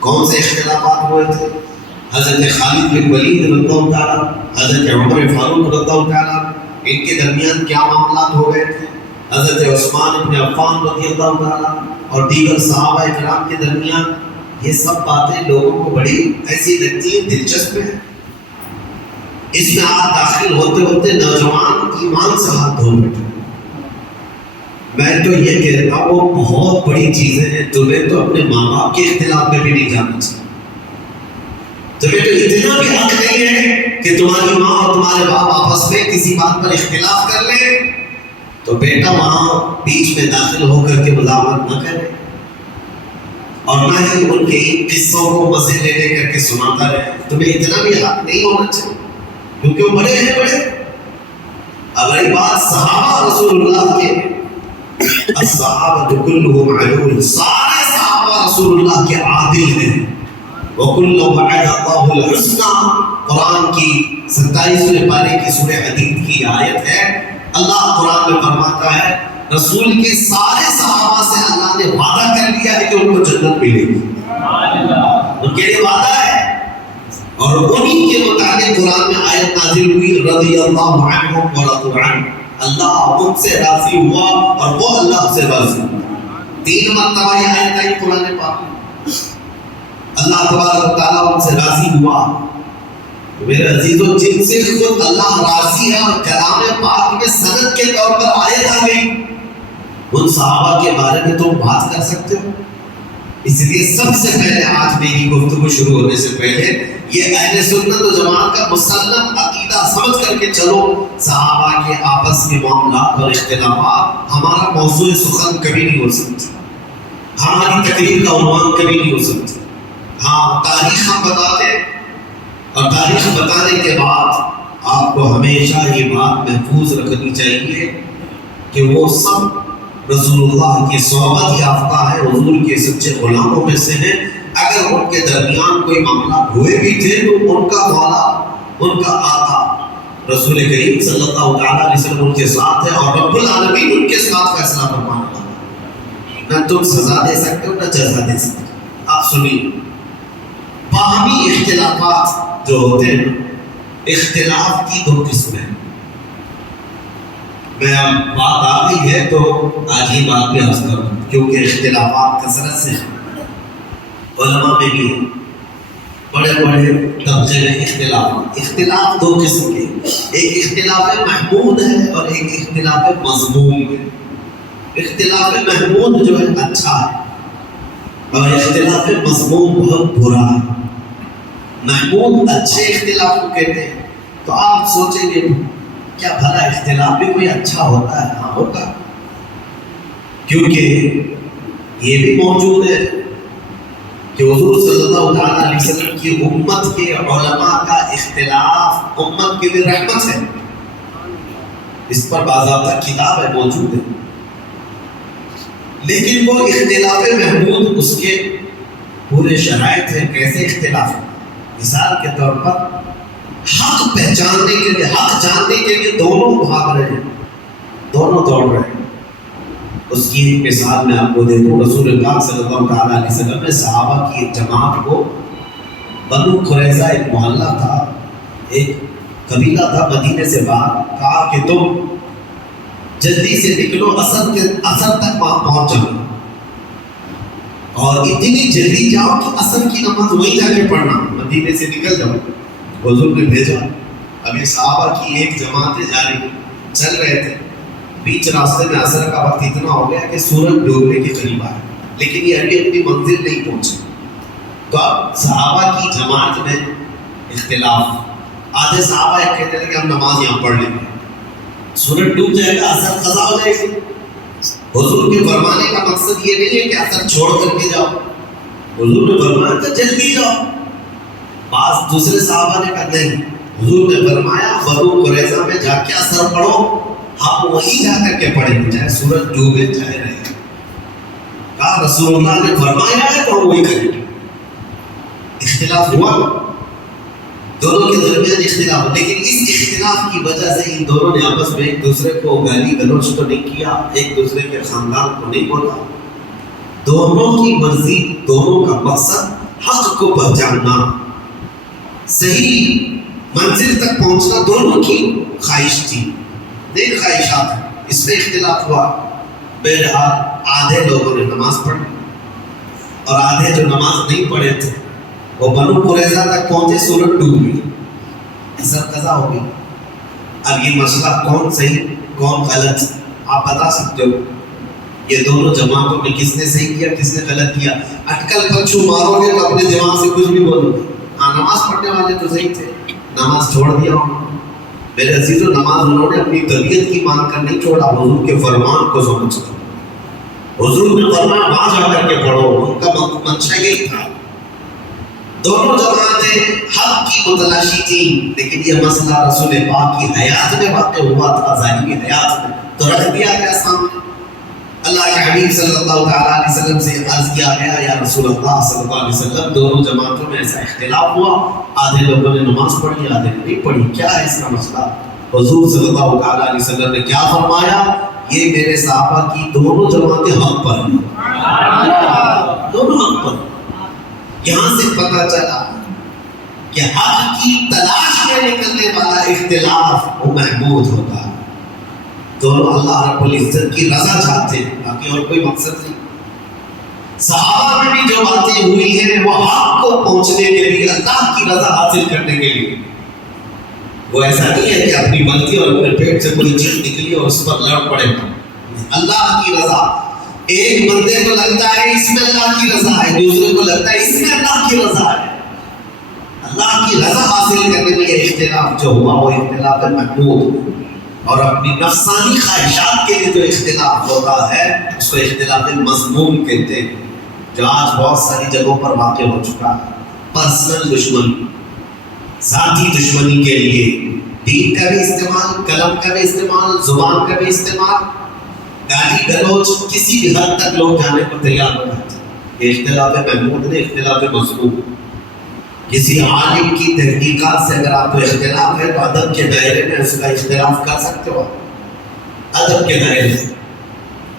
کون سے اختلافات ہوئے تھے؟ حضرت خالد بن ولید رضی اللہ تعالیٰ، حضرت عمر فاروق رضی اللہ تعالیٰ، ان کے درمیان کیا معاملات ہو گئے تھے؟ حضرت عثمان بن عفان رضی اللہ تعالیٰ اور دیگر صحابہ کرام کے درمیان، یہ سب باتیں لوگوں کو بڑی ایسی لگتی ہیں، دلچسپ ہے۔ اس میں آپ داخل ہوتے ہوتے نوجوان ایمان سے ہاتھ دھو بیٹھے۔ میں تو یہ کہتا ہوں وہ بہت بڑی چیزیں ہیں، تمہیں تو اپنے ماں باپ کے اختلاف میں بھی نہیں جانا چاہیے۔ تمہیں تو اتنا بھی حق نہیں ہے کہ تمہاری ماں اور تمہارے باپ آپس میں کسی بات پر اختلاف کر لیں تو بیٹا وہاں بیچ میں داخل ہو کر کے مزاحمت نہ کرے، اور نہ ہی ان کے قصوں کو مزے لے لے کر کے سناتا رہے۔ تمہیں اتنا بھی حق نہیں ہونا چاہیے، کیونکہ وہ بڑے ہیں بڑے۔ اب رہی بات صحابہ رسول اللہ کے، الصحابہ کلہم عدول، سارے صحابہ رسول اللہ کے عادل ہیں۔ وَكُلًّا وَعَدَ اللَّهُ الْحُسْنَى، قرآن کی 27ویں پارے کی سورہ حدید کی آیت ہے۔ اللہ قرآن میں فرماتا ہے رسول کے سارے صحابہ سے اللہ نے وعدہ کر لیا ہے کہ ان کو جنت ملے گی، ان کے لیے وعدہ ہے، اور انہی کے متعلق قرآن میں آیت نازل ہوئی، رضی اللہ عنہم ورضوا عنہ، اللہ ان سے راضی ہوا اور وہ اللہ سے راضی ہوا۔ 3 مرتبہ یہ آیت آئی قرآن پاک میں، اللہ تبارک و تعالیٰ ان سے راضی ہوا۔ میرے عزیزوں، جن سے خود اللہ راضی ہے اور کلام پاک میں سند کے طور پر آیت آ گئی، ان صحابہ کے بارے میں تم بات کر سکتے ہو؟ اس لیے سب سے پہلے آج میری گفتگو شروع ہونے سے پہلے یہ اہل سنت و جماعت کا مسلم عقیدہ سمجھ کر کے چلو، صحابہ کے آپس کے معاملات اور اختلافات ہمارا موضوع سخن کبھی نہیں ہو سکتا، ہماری تقریر کا عنوان کبھی نہیں ہو سکتا۔ ہاں، تاریخ ہم بتاتے ہیں، اور تاریخ بتانے کے بعد آپ کو ہمیشہ یہ بات محفوظ رکھنی چاہیے کہ وہ سب رسول اللہ کی صحبت یافتہ ہے، حضور کے سچے غلاموں میں سے ہیں۔ اگر ان کے درمیان کوئی معاملہ ہوئے بھی تھے تو ان کا مولا، ان کا آقا رسول کریم صلی اللہ تعالیٰ علیہ وسلم ان کے ساتھ ہے، اور رب العالمین ان کے ساتھ فیصلہ فرمانے والا۔ نہ تم سزا دے سکتے ہو نہ جزا دے سکتے ہو۔ آپ سنیے، باہمی اختلافات جو ہوتے ہیں، اختلاف کی 2 قسمیں ہیں۔ میں اب بات آ گئی ہے تو آج ہی بات بھی عرض کروں، کیونکہ اختلافات کثرت سے علماء میں بھی ہیں، بڑے بڑے طبقے میں اختلاف 2 قسم کے، ایک اختلاف محمود ہے اور ایک اختلاف مذموم ہے۔ اختلاف محمود جو ہے اچھا ہے، اور اختلاف مذموم بہت برا ہے۔ محمود اچھے اختلاف کو کہتے ہیں، تو آپ سوچیں گے کیا بھلا اختلاف بھی کوئی اچھا ہوتا ہے؟ ہاں ہوتا ہے، کیونکہ یہ بھی موجود ہے کہ حضور صلی اللہ تعالیٰ علیہ وسلم کی امت کے علماء کا اختلاف امت کے لیے رحمت ہے، اس پر باضابطہ کتاب ہے، موجود ہے۔ لیکن وہ اختلاف محمود، اس کے پورے شرائط ہیں۔ کیسے اختلاف؟ مثال کے طور پر حق پہچاننے کے لیے، حق جاننے کے لیے دونوں بھاگ رہے ہیں، دونوں دوڑ رہے ہیں۔ اس کی ایک مثال میں آپ کو دے دوں، رسول اللہ صلی اللہ تعالیٰ علیہ وسلم نے صحابہ کی ایک جماعت کو، بنو قریظہ ایک محلہ تھا، ایک قبیلہ تھا مدینے سے باہر، کہا کہ تم جلدی سے نکلو، اثر تک وہاں پہنچ جاؤ، اور اتنی جلدی جاؤ کہ اثر کی نماز وہیں جا کے پڑھنا، مدینے سے نکل جاؤ۔ حضور نے بھیجا۔ اب یہ صحابہ کی ایک جماعتیں جاری چل رہے تھے، بیچ راستے میں عصر کا وقت اتنا ہو گیا کہ سورج ڈوبنے کے قریب آیا، لیکن یہ ابھی اپنی منزل نہیں پہنچے۔ تو اب صحابہ کی جماعت میں اختلاف، آدھے صحابہ کہتے تھے کہ ہم نماز یہاں پڑھ لیں گے، سورج ڈوب جائے گا، عصر قضا ہو جائے گی۔ حضور کے فرمانے کا مقصد یہ نہیں ہے کہ عصر چھوڑ کر کے جاؤ، حضور نے فرمایا تھا جلدی جاؤ۔ بعض دوسرے صحابہ نے کہا نہیں، حضور نے فرمایا بنو قریظہ میں جا کے عصر پڑھو، ہم وہیں جا کر کے پڑھیں گے، چاہے سورج ڈوبے چاہے رہے۔ کہا رسول اللہ نے فرمایا ہے تو ہم وہی کریں گے۔ اختلاف ہوا، دونوں کے درمیان اختلاف، لیکن اس اختلاف کی وجہ سے ان دونوں نے آپس میں ایک دوسرے کو گالی گلوچ تو نہیں کیا، ایک دوسرے کے خاندان کو نہیں بولا، دونوں کی مرضی، دونوں کا مقصد حق کو پہچاننا، صحیح منزل تک پہنچنا دونوں کی خواہش تھی، نیک خواہشات ہیں، اس میں اختلاف ہوا۔ بہرحال آدھے لوگوں نے نماز پڑھی اور آدھے جو نماز نہیں پڑھے تھے وہ بنو قریظہ تک پہنچے، سورج ڈوب گئی، عصر قضا ہو گئی۔ اب یہ مسئلہ کون صحیح کون غلط آپ بتا سکتے ہو؟ یہ دونوں جماعتوں میں کس نے صحیح کیا کس نے غلط کیا؟ اٹکل پچھو مارو گے تو اپنے دماغ سے کچھ بھی بولو گے۔ ہاں نماز پڑھنے والے تو صحیح تھے، نماز چھوڑ دیا انہوں نے۔ میرے عزیزو، نماز انہوں نے اپنی طبیعت کی مان کر نہیں چھوڑا، حضور کے فرمان کو سمجھ کر۔ حضور نے فرمایا وہاں جا کر کے پڑھو، ان کا منشا یہی تھا۔ دونوں جماعتیں حق کی متلاشی تھیں، لیکن یہ مسئلہ رسول پاک کی حیات میں واقع ہوا تھا، ظاہری حیات میں، تو رکھ دیا گیا سامنے۔ اللہ کے حبیب صلی اللہ تعالیٰ علیہ وسلم سے عرض کیا گیا، یا رسول اللہ صلی اللہ علیہ وسلم، دونوں جماعتوں میں ایسا اختلاف ہوا، آدھے لوگوں نے نماز پڑھی آدھے نے نہیں پڑھی، کیا ہے اس کا مسئلہ؟ حضور صلی اللہ تعالیٰ علیہ وسلم نے کیا فرمایا؟ یہ میرے صحابہ کی دونوں جماعتیں حق پر ہیں، دونوں حق پر۔ یہاں سے پتہ چلا کہ حق کی تلاش میں نکلنے والا اختلاف وہ محمود ہوتا ہے۔ دونوں اللہ رب العزت کی رضا چاہتے ہیں، باقی اور کوئی مقصد نہیں۔ صحابہ میں بھی جو باتیں ہوئی ہیں وہ حق کو پہنچنے کے لیے، اللہ کی رضا حاصل کرنے کے لیے۔ وہ ایسا نہیں ہے کہ اپنی غلطی اور اپنے پیٹ سے کوئی چیز نکلی اور اس پر لڑ پڑے۔ اللہ کی رضا، ایک بندے کو لگتا ہے اس میں اللہ کی رضا ہے، دوسرے کو لگتا ہے اس میں اللہ کی رضا ہے۔ اللہ کی رضا حاصل کرنے کے لیے اختلاف جو ہوا وہ اختلاف محمود، اور اپنی نفسانی خواہشات کے لیے جو اختلاف ہوتا ہے اس کو اختلاف مذموم کہتے ہیں، جو آج بہت ساری جگہوں پر واقع ہو چکا ہے۔ پرسنل دشمنی، ذاتی دشمنی کے لیے دین کا بھی استعمال، قلم کا بھی استعمال، زبان کا بھی استعمال، گالی گلوچ کسی بھی حد تک لوگ جانے کو تیار ہو جاتے ہیں۔ یہ اختلاف محمود نے اختلاف مذموم۔ کسی عالم کی تحقیقات سے اگر آپ کو اختلاف ہے تو ادب کے دائرے میں اس کا اختلاف کر سکتے ہو، ادب کے دائرے میں۔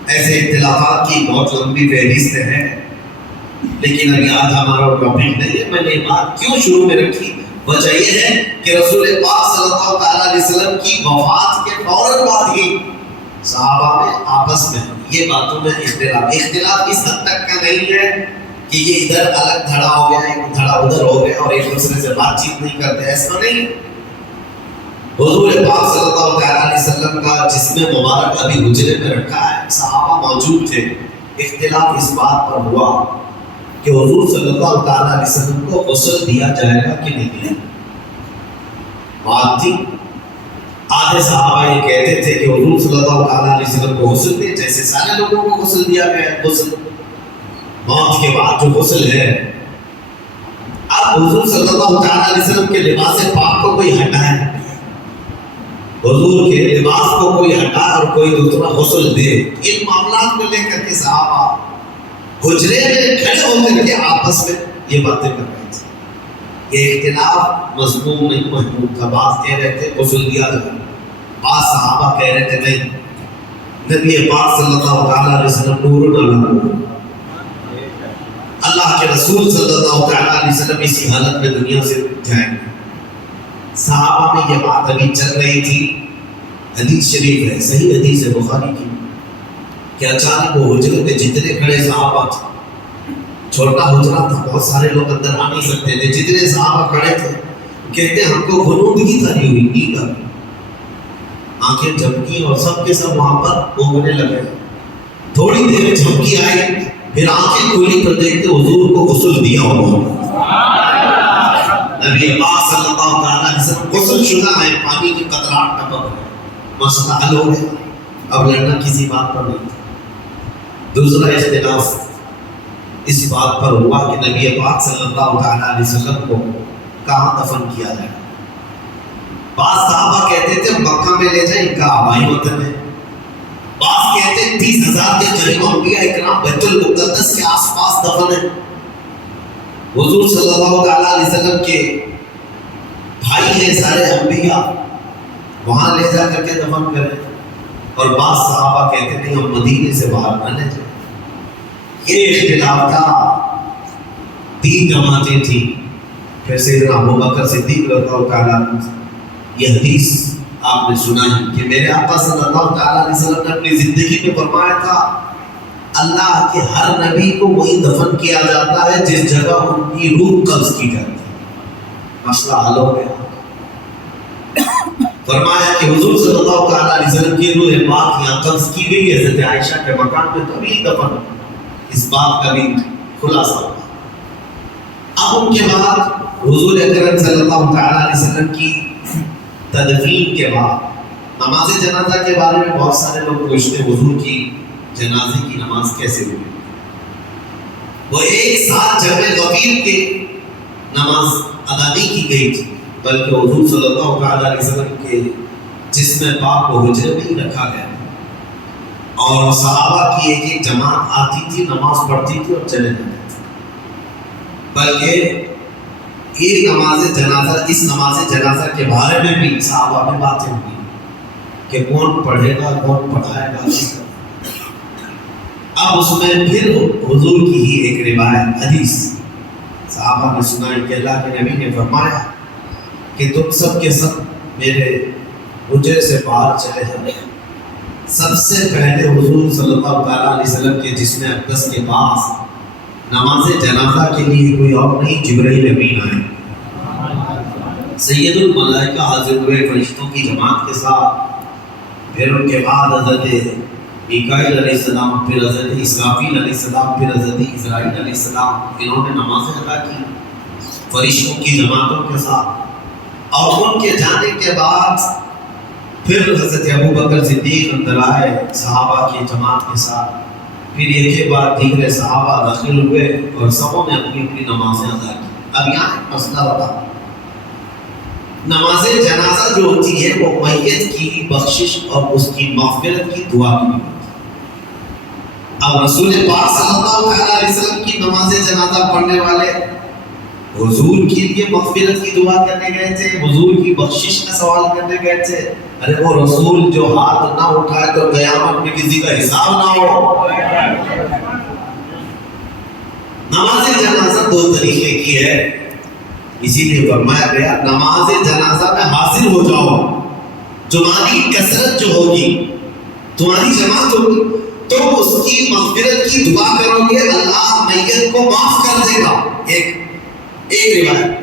ایسے اختلافات کی بہت لمبی فہرست ہے، لیکن ابھی آج ہمارا ٹاپک نہیں ہے۔ میں نے یہ بات کیوں شروع میں رکھی؟ وجہ یہ ہے کہ رسول پاک صلی اللہ تعالیٰ علیہ وسلم کی وفات کے فوراً بعد ہی صحابہ میں آپس میں یہ باتوں میں اختلاف اس حد تک کا نہیں ہے کہ یہ ادھر الگ دھڑا ہو گیا، ایک دھڑا ادھر ہو گیا اور ایک دوسرے سے بات چیت نہیں کرتے، ایسا نہیں۔ حضور پاک صلی اللہ تعالیٰ علیہ وسلم کا جسم مبارک ابھی حجرے میں رکھا ہے، صحابہ موجود تھے۔ اختلاف اس بات پر ہوا کہ حضور صلی اللہ تعالیٰ علیہ وسلم کو غسل دیا جائے گا کہ نہیں دیا۔ بات تھی، آدھے صحابہ یہ کہتے تھے کہ حضور صلی اللہ تعالیٰ علیہ وسلم کو غسل دے جیسے سارے لوگوں کو غسل دیا گیا ہے، غسل موت کے بعد جو غسل ہے۔ اب حضور صلی اللہ تعالیٰ علیہ وسلم کے لباس پاک کو کوئی ہٹائے، حضور کے لباس کو کوئی ہٹائے اور کوئی دوسرا غسل دے، ان معاملات کو لے کر کے صحابہ حجرے میں کھڑے ہو کر کے آپس میں یہ باتیں کر رہے تھے۔ یہ اختلاف مذموم نہیں محمود تھا۔ بعض کہہ رہے تھے غسل دیا جائے، بعض صحابہ کہہ رہے تھے نہیں، نبی پاک صلی اللہ تعالیٰ علیہ وسلم نور علی اللہ کے رسول صلی اللہ تعالیٰ علیہ وسلم اسی حالت میں دنیا سے جائیں گے۔ صحابہ میں یہ بات ابھی چل رہی تھی۔ حدیث شریف ہے، صحیح حدیث ہے بخاری کی، کہ اچانک وہ حجرے میں جتنے کھڑے صحابہ تھے، چھوٹا حجرہ تھا، بہت سارے لوگ اندر آ نہیں سکتے تھے، جتنے صحابہ کھڑے تھے کہتے ہم کو غنودگی تاری ہوئی، نیند آ گئی، آنکھیں جھپکی اور سب کے سب وہاں پر اونگنے لگے۔ تھوڑی دیر جھپکی آئی، پھر آنکھیں کھولی تو دیکھتے حضور کو غسل دیا ہوا۔ نبی پاک صلی اللہ تعالیٰ علیہ وسلم غسل شدہ ہے، پانی کی قطرات ٹپک رہے، مسئلہ حل ہو گیا، اب لڑنا کسی بات پر نہیں۔ دوسرا اختلاف اس بات پر ہوا کہ نبی پاک صلی اللہ تعالیٰ علیہ وسلم کو کہاں دفن کیا جائے۔ بعض صحابہ کہتے تھے مکہ میں لے جائیں، ان کا آبائی وطن ہے۔ بعض کہتے ہیں 30,000 کے قریب انبیاء اکرام بیت المقدس کے آس پاس دفن ہیں، حضور صلی اللہ تعالیٰ علیہ وسلم کے بھائی ہیں سارے انبیاء، وہاں لے جا کر کے دفن کریں۔ اور بعض صحابہ کہتے تھے ہم مدینے سے باہر نہ لے جائیں۔ یہ اختلاف تھا۔ 3 جماعتیں تھیں. پھر سیدنا ابوبکر صدیق رضی اللہ تعالیٰ یہ حدیث آپ نے سنا ہے کہ میرے آقا صلی اللہ تعالیٰ علیہ وسلم نے اپنی زندگی میں فرمایا تھا اللہ کے ہر نبی کو وہی دفن کیا جاتا ہے جس جگہ ان کی روح قبض کی جاتی ہے. مسئلہ حل ہو گیا. فرمایا کہ حضور صلی اللہ تعالیٰ علیہ وسلم کی روح پاک یہاں قبض کی گئی ہے حضرت عائشہ کے مکان میں طویل دفن. اس بات کا بھی خلاصہ ہوا. اب ان کے بعد حضور اکرم صلی اللہ تعالیٰ علیہ وسلم کی تدفین کے بعد نماز جنازہ کے بارے میں بہت سارے لوگ پوچھتے حضور کی جنازے کی نماز کیسے ہوئی. وہ ایک ساتھ جمع غفیر کے نماز ادا نہیں کی گئی تھی بلکہ حضور صلی اللہ تعالیٰ علیہ وسلم کے جسم پاک کو حجرے میں ہی رکھا گیا تھا اور صحابہ کی ایک ایک جماعت آتی تھی نماز پڑھتی تھی اور چلے جاتے تھے. بلکہ یہ نماز جنازہ اس نماز جنازہ کے بارے میں بھی صحابہ میں باتیں ہوئی کہ کون پڑھے گا کون پڑھائے گا. اب اس میں پھر حضور کی ہی ایک روایت حدیث صحابہ نے سنائی کہ اللہ کے نبی نے فرمایا کہ تم سب کے سب میرے حجرے سے باہر چلے جائیں. سب سے پہلے حضور صلی اللہ تعالیٰ علیہ وسلم کے جسم اقدس کے پاس نماز جنازہ کے لیے کوئی اور نہیں جبرائیل امین آئے. سید الملائکہ حاضر ہوئے فرشتوں کی جماعت کے ساتھ. پھر ان کے بعد حضرت میکائیل علیہ السلام پھر حضرت اسرافیل علیہ السلام پھر حضرت اسرائیل علیہ السلام انہوں نے نمازیں ادا کی فرشتوں کی جماعتوں کے ساتھ. اور ان کے جانے کے بعد پھر حضرت ابوبکر صدیق اندر آئے صحابہ کی جماعت کے ساتھ. پھر ایک کے بعد دیگر صحابہ داخل ہوئے اور سبوں نے اپنی اپنی نمازیں ادا کی. اب یہاں ایک مسئلہ ہوتا نماز جنازہ جو ہوتی ہے وہ میت کی بخشش اور اس کی مغفرت کی دعا کی ہوتی ہے. اب رسول پاک صلی اللہ علیہ وسلم کی نماز جنازہ پڑھنے والے حضور کے لیے مغفرت کی دعا کرنے گئے تھے حضور کی بخشش کا سوال کرنے گئے تھے. ارے وہ رسول جو ہاتھ نہ اٹھائے تو قیامت میں کسی کا حساب نہ ہو. نماز جنازہ 2 طریقے کی ہے اسی لیے فرمایا گیا نماز جنازہ میں حاضر ہو جاؤ. تمہاری کثرت جو ہوگی تمہاری جماعت ہوگی تو اس کی مغفرت کی دعا کرو گے اللہ میت کو معاف کر دے گا. ایک روایت.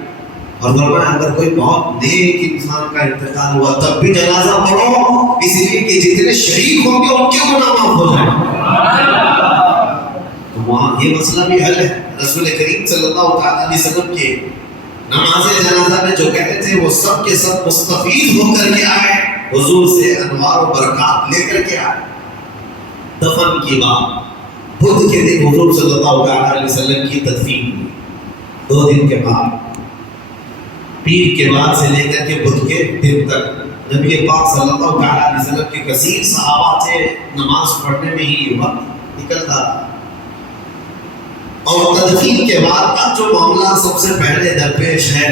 اور فرمایا اگر کوئی بہت نیک انسان کا انتقال ہوا تب بھی جنازہ پڑھو اس لیے کہ جتنے شہید ہوں گے ان کے گناہ معاف ہو جائیں. تو وہاں یہ مسئلہ بھی حل ہے. رسول کریم صلی اللہ تعالیٰ علیہ وسلم کے نماز جنازہ میں جو کہتے تھے وہ سب کے سب مستفید ہو کر کے آئے حضور سے انوار و برکات لے کر کے آئے. دفن کی بات بدھ کے دن حضور صلی اللہ تعالیٰ علیہ وسلم کی تدفین ہوئی. 2 دن کے بعد پیر کے بعد سے لے کر کے بدھ کے دن تک نبی پاک صلی اللہ تعالیٰ علیہ وسلم کے کثیر صحابہ تھے نماز پڑھنے میں ہی وقت نکلتا تھا. اور تدفین کے بعد اب جو معاملہ سب سے پہلے درپیش ہے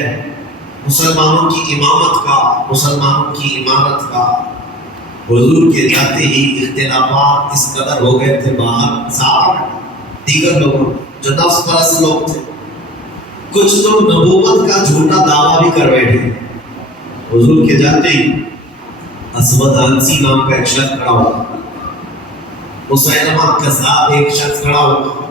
مسلمانوں کی امامت کا مسلمانوں کی امارت کا. حضور کے جاتے ہی اختلافات اس قدر ہو گئے تھے باہر صحابہ دیگر لوگوں جو نفس پرست لوگ تھے. کچھ تو نبوت کا جھوٹا دعویٰ بھی کر بیٹھے. حضور کے جاتے ہی اسود عنسی نام کا ایک شخص کھڑا ہوا مسیلمہ کذاب ایک شخص کھڑا ہوا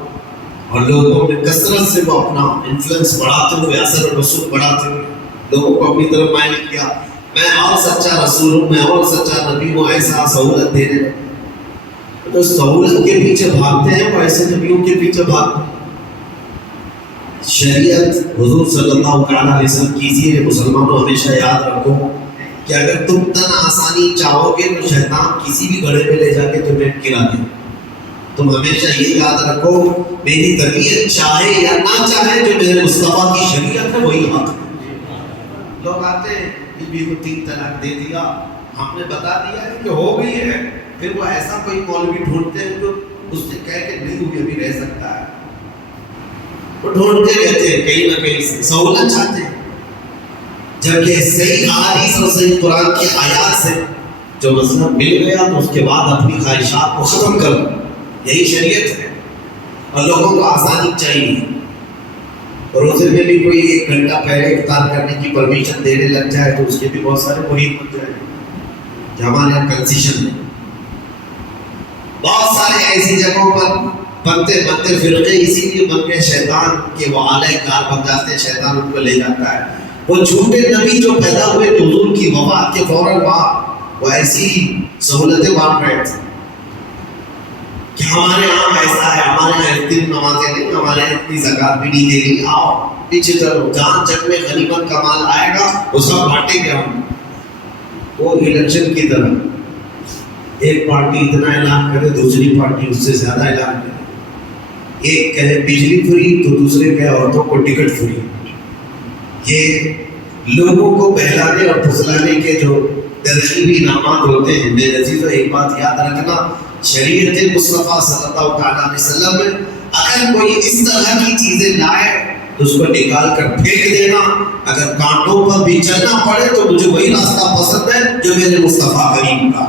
اور لوگوں میں کثرت سے وہ اپنا انفلوئنس بڑھاتے ہوئے اثر و رسوخ بڑھاتے ہوئے لوگوں کو اپنی طرف مائل کیا میں اور سچا رسول ہوں میں اور سچا نبی ہوں ایسا سہولت دینے لگا. تو سہولت کے پیچھے بھاگتے ہیں وہ ایسے نبیوں کے پیچھے بھاگتے ہیں. شریعت حضور صلی اللہ تعالیٰ علیہ وسلم کیجیے. مسلمانوں ہمیشہ یاد رکھو کہ اگر تم تن آسانی چاہو گے تو شیطان کسی بھی گڑھے میں لے جا کے تمہیں گرا دے. تم ہمیشہ یہ یاد رکھو میری تربیت چاہے یا نہ چاہے جو میرے مصطفیٰ کی شریعت ہے وہی حق ہے. لوگ آتے ہیں بیوی کو 3 طلاق دے دیا ہم نے بتا دیا ہے کہ ہو گئی ہے پھر وہ ایسا کوئی مولوی ڈھونڈتے ہیں جو اس سے کہہ کے نہیں ہوئی ابھی رہ سکتا ہے. وہ ڈھونڈتے رہتے ہیں کہیں نہ کہیں سہولت چاہتے ہیں جبکہ صحیح احادیث اور صحیح قرآن کی آیات سے جو مسئلہ مل گیا تو اس کے بعد اپنی خواہشات کو ختم کر دو. یہی شریعت ہے اور لوگوں کو آسانی چاہیے. روزے میں بھی کوئی 1 گھنٹہ پہلے افطار کرنے کی پرمیشن دینے لگ جائے تو اس کے بھی بہت سارے مرید بن جائیں کہ ہمارے یہاں کنسیشن ہے. بہت سارے ایسی جگہوں پر بنتے فرقے اسی لیے بن گئے شیطان کے وہ اعلی کار بن جاتے ہیں, شیطان ان کو لے جاتا ہے. وہ جھوٹے نبی جو پیدا ہوئے حضور کی وفات کے فوراً بعد وہ ایسی سہولتیں بانٹ رہے تھے کہ ہمارے یہاں ایسا ہے, ہمارے یہاں اتنی نمازیں نہیں, ہمارے یہاں اتنی زکات بھی نہیں دینی, آؤ پیچھے چلو, جہاں جگ میں غنیمت کا مال آئے گا وہ سب بانٹیں گے ہم. وہ الیکشن کی طرح ایک پارٹی اتنا اعلان کرے, دوسری پارٹی اس سے زیادہ اعلان کرے. ایک کہے بجلی فری تو دوسرے کہے عورتوں کو ٹکٹ فری. یہ لوگوں کو بہلانے اور پھسلانے کے جو ترغیبی انعامات ہوتے ہیں. میرے عزیزو ایک بات یاد رکھنا, شریعت مصطفیٰ صلی اللہ تعالیٰ علیہ وسلم میں اگر کوئی اس طرح کی چیزیں لائے تو اس کو نکال کر پھینک دینا. اگر کانٹوں پر بھی چلنا پڑے تو مجھے وہی راستہ پسند ہے جو میرے مصطفیٰ کریم کا.